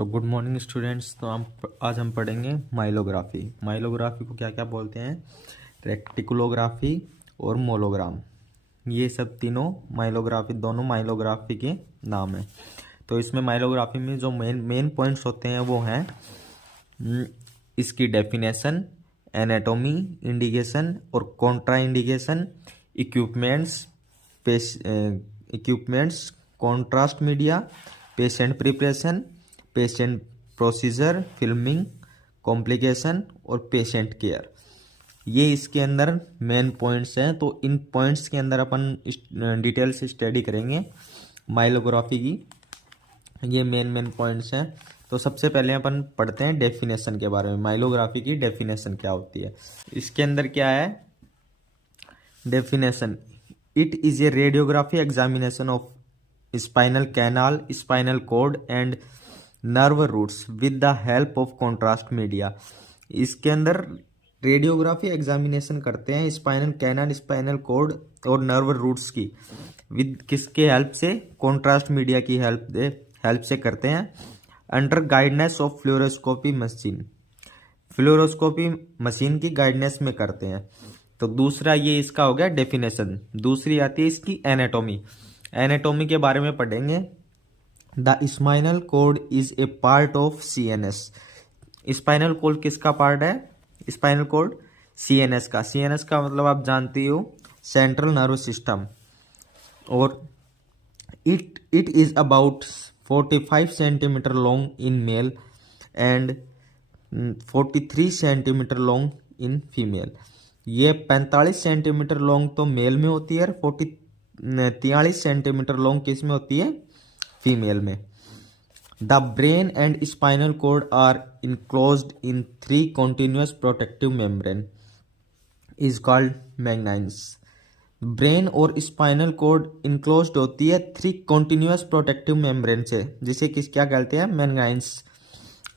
So good morning students. तो आज हम पढ़ेंगे माइलोग्राफी। माइलोग्राफी को क्या क्या बोलते हैं? रेक्टिकुलोग्राफी और मोलोग्राम, ये सब तीनों माइलोग्राफी, दोनों माइलोग्राफी के नाम हैं। तो इसमें माइलोग्राफी में जो मेन पॉइंट्स होते हैं वो हैं इसकी डेफिनेशन, एनाटॉमी, इंडिकेशन और Contra indication, equipments, contrast media, patient preparation, patient procedure, filming, complication और पेशेंट केयर। ये इसके अंदर मेन पॉइंट्स हैं। तो इन पॉइंट्स के अंदर अपन डिटेल से स्टडी करेंगे माइलोग्राफी की। ये मेन पॉइंट्स हैं। तो सबसे पहले अपन पढ़ते हैं डेफिनेशन के बारे में। माइलोग्राफी की डेफिनेशन क्या होती है? इसके अंदर क्या है definition? It is a radiography examination of spinal canal, spinal cord and nerve roots with the help of contrast media. इसके अंदर रेडियोग्राफी एग्जामिनेशन करते हैं स्पाइनल कैनाल, स्पाइनल कॉर्ड और नर्व रूट्स की, विद किसके हेल्प से? कॉन्ट्रास्ट मीडिया की help से करते हैं, under guidance of fluoroscopy machine. Fluoroscopy machine की गाइडेंस में करते हैं। तो दूसरा ये इसका हो गया डेफिनेशन। दूसरी आती है इसकी एनाटॉमी। एनाटॉमी के बारे में पढ़ेंगे। The spinal cord is a part of CNS. Spinal cord किसका पार्ट है? स्पाइनल कॉर्ड सीएनएस का। सीएनएस का मतलब आप जानती हो सेंट्रल नर्व सिस्टम। और it is about 45 centimetre long in male and 43 centimetre long in female. ये 45 सेंटीमीटर लॉन्ग तो मेल में होती है, 43 सेंटीमीटर लॉन्ग किस में होती है? फीमेल में। The brain and spinal cord are enclosed in 3 continuous protective membrane is called meninges. Brain और स्पाइनल कॉर्ड इनक्लोज्ड होती है 3 continuous प्रोटेक्टिव मेम्ब्रेन से, जिसे क्या कहते हैं? मैग्नाइन्स।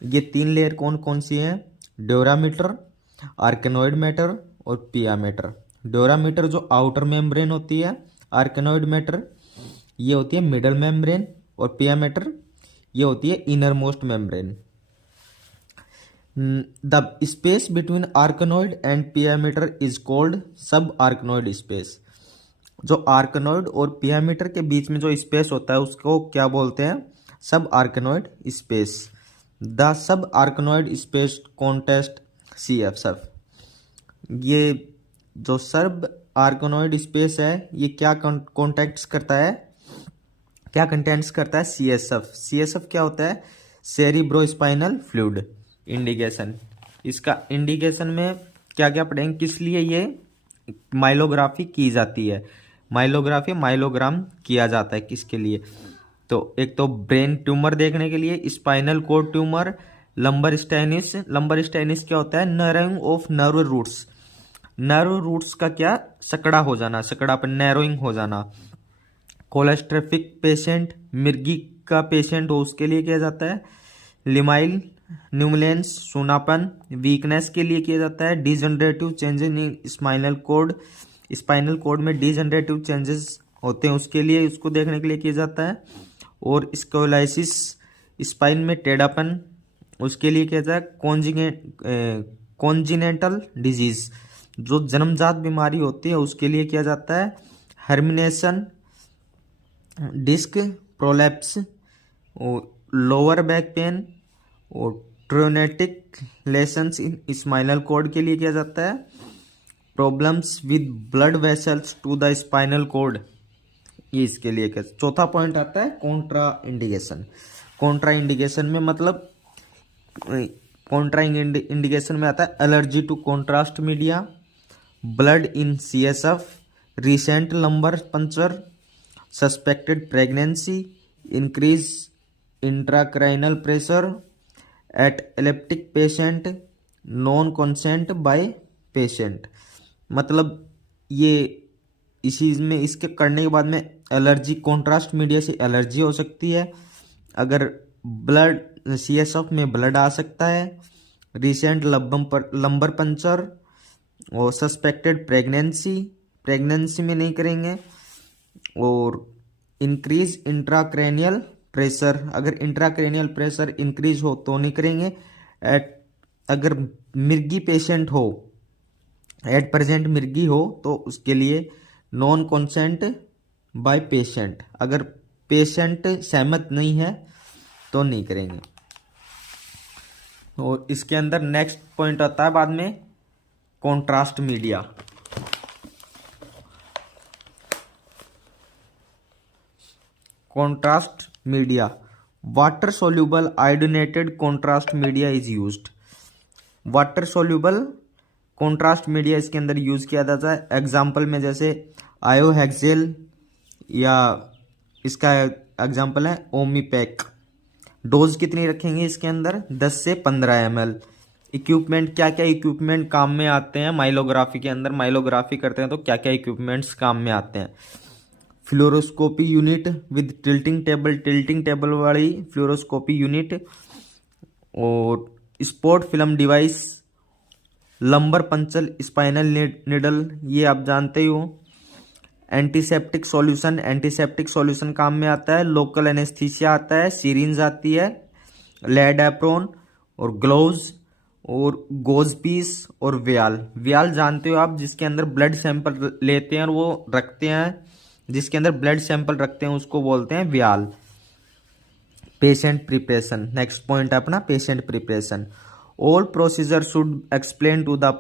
ये 3 लेयर कौन कौन सी हैं? ड्यूरामीटर, आर्केनोइड मैटर और पिया मैटर। ड्यूरामीटर जो आउटर मेम्ब्रेन होती है, आर्केनोइड मैटर ये होती है मिडल मेम्ब्रेन, और पिया मैटर ये होती है innermost membrane. The space between arachnoid and pia mater is called subarachnoid space. जो आर्केनोइड और पिया मैटर के बीच में जो स्पेस होता है उसको क्या बोलते हैं? सब आर्केनोइड space. The subarachnoid space contains CF सर्फ। ये जो सर्ब आर्केनोइड स्पेस है ये क्या कॉन्टेक्ट करता है? क्या कंटेंट्स करता है? CSF। CSF क्या होता है? Cerebrospinal fluid. इंडिकेशन, इसका इंडिकेशन में क्या क्या पढ़ेंगे? किस लिए ये माइलोग्राफी की जाती है? माइलोग्राम किया जाता है किसके लिए? तो एक तो ब्रेन ट्यूमर देखने के लिए, spinal cord tumour, lumbar stenosis. Lumbar stenosis क्या होता है? Narrowing of nerve roots. Nerve roots का क्या? सकड़ा हो जाना, सकड़ापन, नैरोइंग हो जाना। कोलेस्ट्रेफिक पेशेंट, मिर्गी का पेशेंट हो उसके लिए किया जाता है। लिमाइल न्यूमलेंस, सूनापन, वीकनेस के लिए किया जाता है। Degenerative changes in spinal cord, spinal cord में डिजनरेटिव चेंजेस होते हैं उसके लिए, उसको देखने के लिए किया जाता है। और स्कोलाइसिस, स्पाइन में टेढ़ापन, उसके लिए किया जाता है। कॉन्जिनेंटल डिजीज, जो जन्मजात बीमारी होती है उसके लिए किया जाता है। Herniation, disc prolapse, lower back pain और traumatic lesions in spinal cord के लिए किया जाता है। Problems with blood vessels to the spinal cord, ये इसके लिए क्या? चौथा पॉइंट आता है कॉन्ट्रा इंडिकेशन। कॉन्ट्रा इंडिकेशन में मतलब कॉन्ट्रा इंडिकेशन में आता है allergy to contrast media, blood in CSF, recent lumbar puncture, suspected pregnancy, increase intracranial pressure at epileptic patient, non consent by patient. मतलब ये इसी में इसके करने के बाद में एलर्जी, कॉन्ट्रास्ट मीडिया से एलर्जी हो सकती है। अगर ब्लड CSF में ब्लड आ सकता है, रिसेंट लंबर पंचर और सस्पेक्टेड प्रेगनेंसी में नहीं करेंगे। और इंक्रीज इंट्राक्रेनियल प्रेशर, अगर इंट्राक्रेनियल प्रेशर इंक्रीज हो तो नहीं करेंगे। अगर मिर्गी पेशेंट हो, एट प्रेजेंट मिर्गी हो, तो उसके लिए नॉन कंसेंट बाय पेशेंट, अगर पेशेंट सहमत नहीं है तो नहीं करेंगे। और इसके अंदर नेक्स्ट पॉइंट आता है बाद में contrast media. Contrast media, water soluble iodinated contrast media is used. Water soluble contrast media इसके अंदर यूज किया जाता है। एग्जाम्पल में जैसे आयोहेक्सेल, या इसका एग्जाम्पल है ओमीपैक। डोज कितनी रखेंगे इसके अंदर? 10 से 15 ml। इक्विपमेंट, क्या क्या इक्विपमेंट काम में आते हैं माइलोग्राफी के अंदर? माइलोग्राफी करते हैं तो क्या क्या इक्विपमेंट्स काम में आते हैं? Fluoroscopy unit with tilting table, tilting table वाली फ्लोरोस्कोपी यूनिट, और spot film device, lumbar puncture, spinal needle, ये आप जानते ही हो। एंटीसेप्टिक सॉल्यूशन, एंटीसेप्टिक सॉल्यूशन काम में आता है। लोकल एनेस्थीसिया आता है, सीरिंज आती है, लेड एप्रोन और ग्लोव्स, और गोज पीस और व्याल। व्याल जानते हो आप, जिसके अंदर ब्लड सैंपल लेते हैं और वो रखते हैं, जिसके अंदर ब्लड सैंपल रखते हैं उसको बोलते हैं vial. Patient preparation, next point है अपना patient preparation. All procedure should explain to the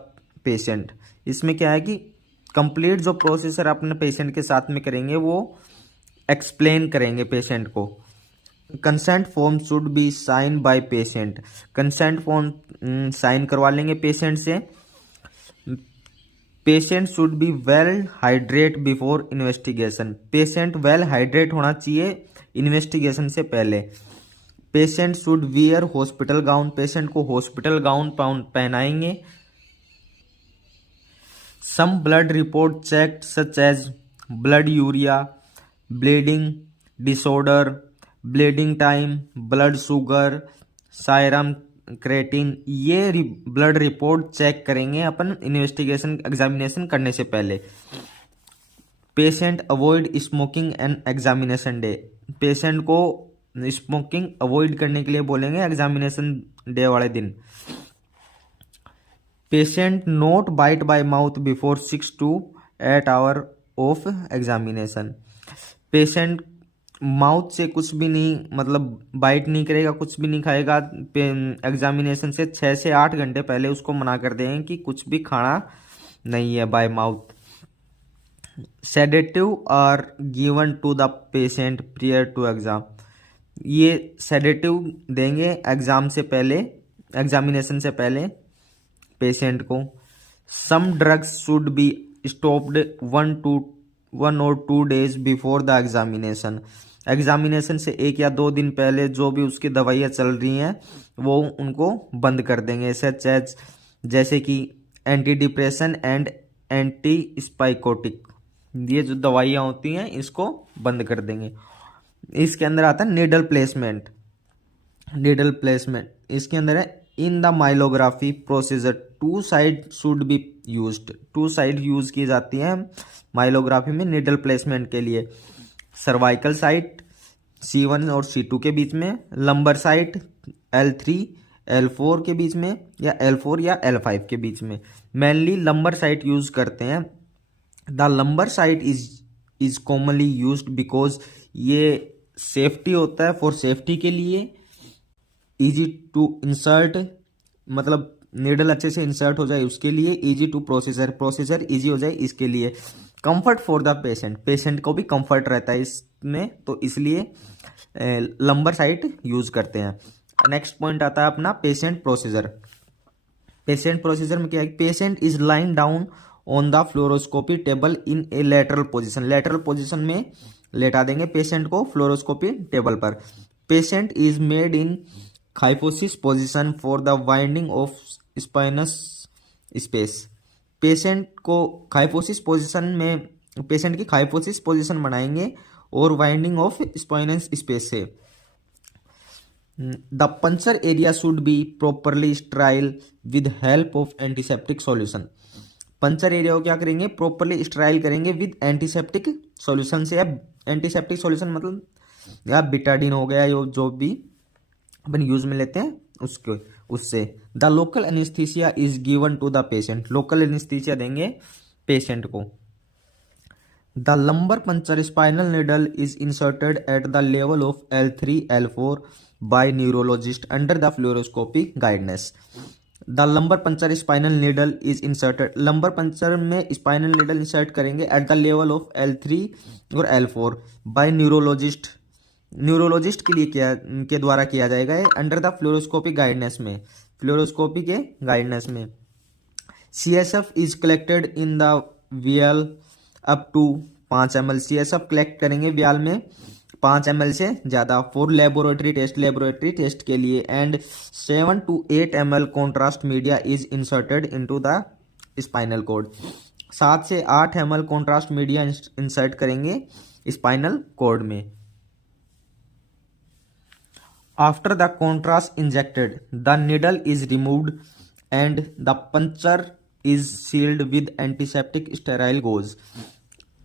patient. इसमें क्या है कि कंप्लीट जो प्रोसीजर अपने पेशेंट के साथ में करेंगे वो एक्सप्लेन करेंगे पेशेंट को। Consent form should be sign by patient. Consent form sign करवा लेंगे पेशेंट से। Patient should be well hydrate before investigation. Patient well hydrate होना चाहिए इन्वेस्टिगेशन से पहले। Patient should wear hospital gown. Patient को हॉस्पिटल गाउन पहनाएंगे। Some blood report checked such as blood urea, bleeding disorder, bleeding time, blood sugar, serum creatinine, ये blood report check करेंगे अपन investigation examination करने से पहले। Patient avoid smoking and examination day. Patient को smoking avoid करने के लिए बोलेंगे एग्जामिनेशन डे वाले दिन। Patient not bite by mouth before 6 to 8 hour of examination. Patient mouth से कुछ भी नहीं, मतलब बाइट नहीं करेगा, कुछ भी नहीं खाएगा। एग्जामिनेशन से 6 से 8 घंटे पहले उसको मना कर देंगे कि कुछ भी खाना नहीं है by mouth. Sedative are given to the patient prior to exam. ये सेडेटिव देंगे एग्जाम से पहले, एग्जामिनेशन से पहले पेशेंट को। Some drugs should be stopped 1 or 2 days before the examination. Examination से 1 या 2 दिन पहले जो भी उसकी दवाइयाँ चल रही हैं वो उनको बंद कर देंगे। सच एज, जैसे कि एंटी डिप्रेशन एंड एंटी स्पाइकोटिक, ये जो दवाइयाँ होती हैं इसको बंद कर देंगे। इसके अंदर आता है नीडल प्लेसमेंट। नीडल प्लेसमेंट इसके अंदर है in the माइलोग्राफी procedure 2 side should be used. 2 side use की जाती हैं माइलोग्राफी में नीडल प्लेसमेंट के लिए। सर्वाइकल साइट C1 और C2 के बीच में, लंबर साइट L3 L4 के बीच में, या L4 या L5 के बीच में। मेनली लंबर साइट यूज करते हैं। The lumbar site is commonly used because ये सेफ्टी होता है, फॉर सेफ्टी के लिए। इजी टू इंसर्ट, मतलब नीडल अच्छे से इंसर्ट हो जाए उसके लिए। इजी टू प्रोसीजर इजी हो जाए इसके लिए। Comfort for the patient, patient को भी कंफर्ट रहता है इसमें, तो इसलिए लंबर साइट यूज करते हैं। नेक्स्ट पॉइंट आता है अपना पेशेंट प्रोसीजर। पेशेंट प्रोसीजर में क्या है? Patient is lying down on the fluoroscopy table in a lateral position. Lateral position में लेटा देंगे पेशेंट को फ्लोरोस्कोपी टेबल पर। Patient is made in kyphosis position for the widening of spinous space. Patient को kyphosis position में, patient की खाइफोसिस position बनाएंगे और वाइंडिंग ऑफ स्पाइनस स्पेस से। The puncture area should be properly Sterlite with help of antiseptic solution. Puncture area को क्या करेंगे? Properly Sterlite करेंगे विद एंटीसेप्टिक सॉल्यूशन से। अब एंटीसेप्टिक सॉल्यूशन मतलब या बिटाडीन हो गया, जो भी अपन यूज में लेते हैं उसके उससे। The local anaesthesia is given to the patient, local anaesthesia देंगे पेशेंट को। The lumbar puncture spinal needle is inserted at the level of L3 L4 by neurologist under the fluoroscopy guidance. The lumbar puncture spinal needle is inserted, lumbar puncture में spinal needle insert करेंगे at the level of L3 और L4 by neurologist, neurologist के लिए के द्वारा किया जाएगा ये, अंडर द फ्लोरोस्कोपी गाइडेंस में, फ्लोरोस्कोपी के गाइडेंस में। CSF is collected in the vial up to 5 ml, CSF collect करेंगे वियाल में 5 ml से ज्यादा for laboratory test, laboratory test के लिए। And 7 to 8 ml contrast media is inserted into the spinal cord, 7 से 8 ml contrast media insert करेंगे spinal cord में। After the contrast injected the needle is removed and the puncture is sealed with antiseptic sterile gauze.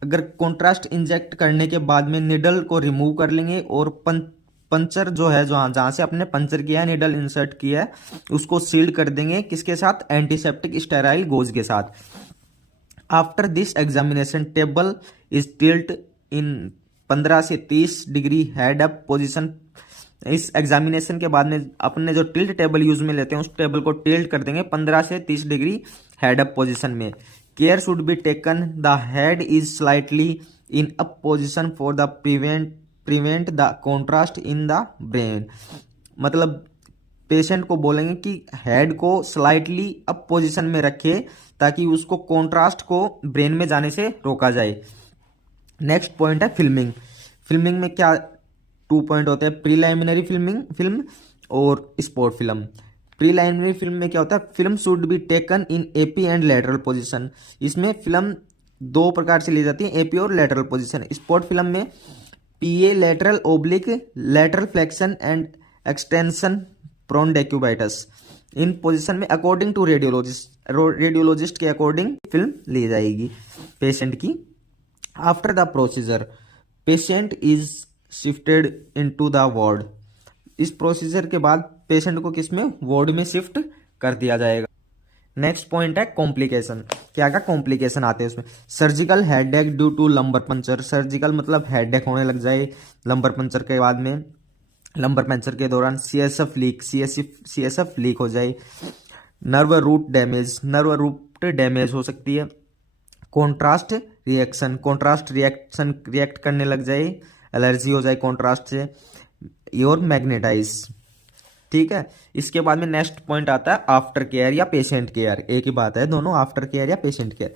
अगर contrast inject करने के बाद में needle को remove कर लेंगे और पंचर जो है जहां से अपने पंचर किया है, निडल इंसर्ट किया है, उसको सील्ड कर देंगे किसके साथ, एंटीसेप्टिक स्टेराइल गोज के साथ। After this examination table is tilt in 15 से 30 डिग्री हेड अप पोजिशन। इस एग्जामिनेशन के बाद में अपने जो टिल्ट टेबल यूज में लेते हैं उस टेबल को टिल्ट कर देंगे 15 से 30 डिग्री हेड अप पोजिशन में। Care should be taken the head is slightly in up position for the prevent the contrast in the brain. मतलब पेशेंट को बोलेंगे कि हेड को स्लाइटली अप पोजिशन में रखे ताकि उसको कॉन्ट्रास्ट को ब्रेन में जाने से रोका जाए। नेक्स्ट पॉइंट है फिल्मिंग। फिल्मिंग में क्या 2 पॉइंट होते हैं, प्रीलिमिनरी फिल्म और स्पॉट फिल्म। प्रीलिमिनरी फिल्म में क्या होता है, film should be taken in AP and lateral position. इसमें फिल्म 2 प्रकार से ली जाती है, एपी और लेटरल पोजीशन। स्पॉट फिल्म में PA lateral oblique lateral flexion and extension prone decubitus. In position में अकॉर्डिंग टू रेडियोलॉजिस्ट के अकॉर्डिंग फिल्म ली जाएगी पेशेंट की। After the procedure patient is shifted into the ward. इस procedure के बाद patient को किस में, वार्ड में शिफ्ट कर दिया जाएगा। नेक्स्ट पॉइंट है कॉम्प्लिकेशन। क्या क्या कॉम्प्लिकेशन आते हैं उसमें, surgical headache due to lumbar puncture. Surgical मतलब हेडेक होने लग जाए लंबर पंचर के बाद में, लंबर पंचर के दौरान सीएसएफ लीक हो जाए। नर्व रूट डैमेज हो सकती है। कॉन्ट्रास्ट रिएक्शन रिएक्ट करने लग जाए, एलर्जी हो जाए कॉन्ट्रास्ट से, और मैग्नेटाइज। ठीक है, इसके बाद में नेक्स्ट पॉइंट आता है आफ्टर केयर या पेशेंट केयर। एक ही बात है दोनों, आफ्टर केयर या patient care.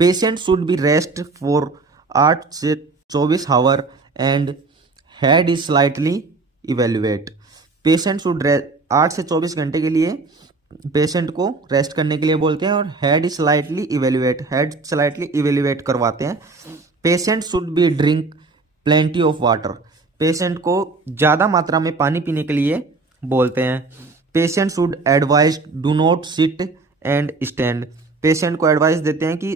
Patient should B rest for 8 से 24 our and head is slightly evaluate. Patient should 8 से 24 घंटे के लिए पेशेंट को रेस्ट करने के लिए बोलते हैं और हेड इज स्लाइटली इवेल्युएट करवाते हैं। Patient should B drink plenty of water. Patient को ज्यादा मात्रा में पानी पीने के लिए बोलते हैं। Patient should advise do not sit and stand. Patient को एडवाइस देते हैं कि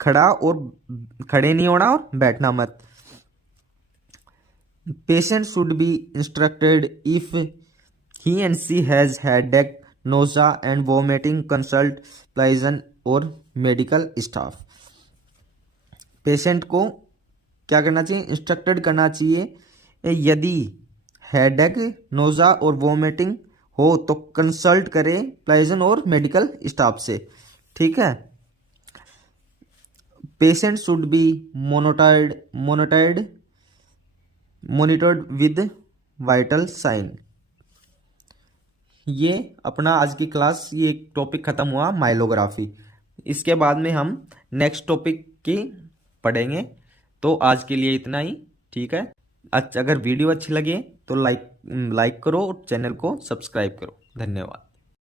खड़े नहीं होना और बैठना मत। Patient should be instructed if he and she has headache, nausea and vomiting consult physician और मेडिकल स्टाफ। पेशेंट को क्या करना चाहिए, इंस्ट्रक्टेड करना चाहिए। यदि हेडेक, नोजा और वोमिटिंग हो तो कंसल्ट करें प्लाइजन और मेडिकल स्टाफ से। ठीक है। Patient should be monitored with vital sign. ये अपना आज की क्लास, ये टॉपिक खत्म हुआ माइलोग्राफी। इसके बाद में हम नेक्स्ट टॉपिक की पढ़ेंगे। तो आज के लिए इतना ही। ठीक है, अगर वीडियो अच्छी लगे तो लाइक करो और चैनल को सब्सक्राइब करो। धन्यवाद।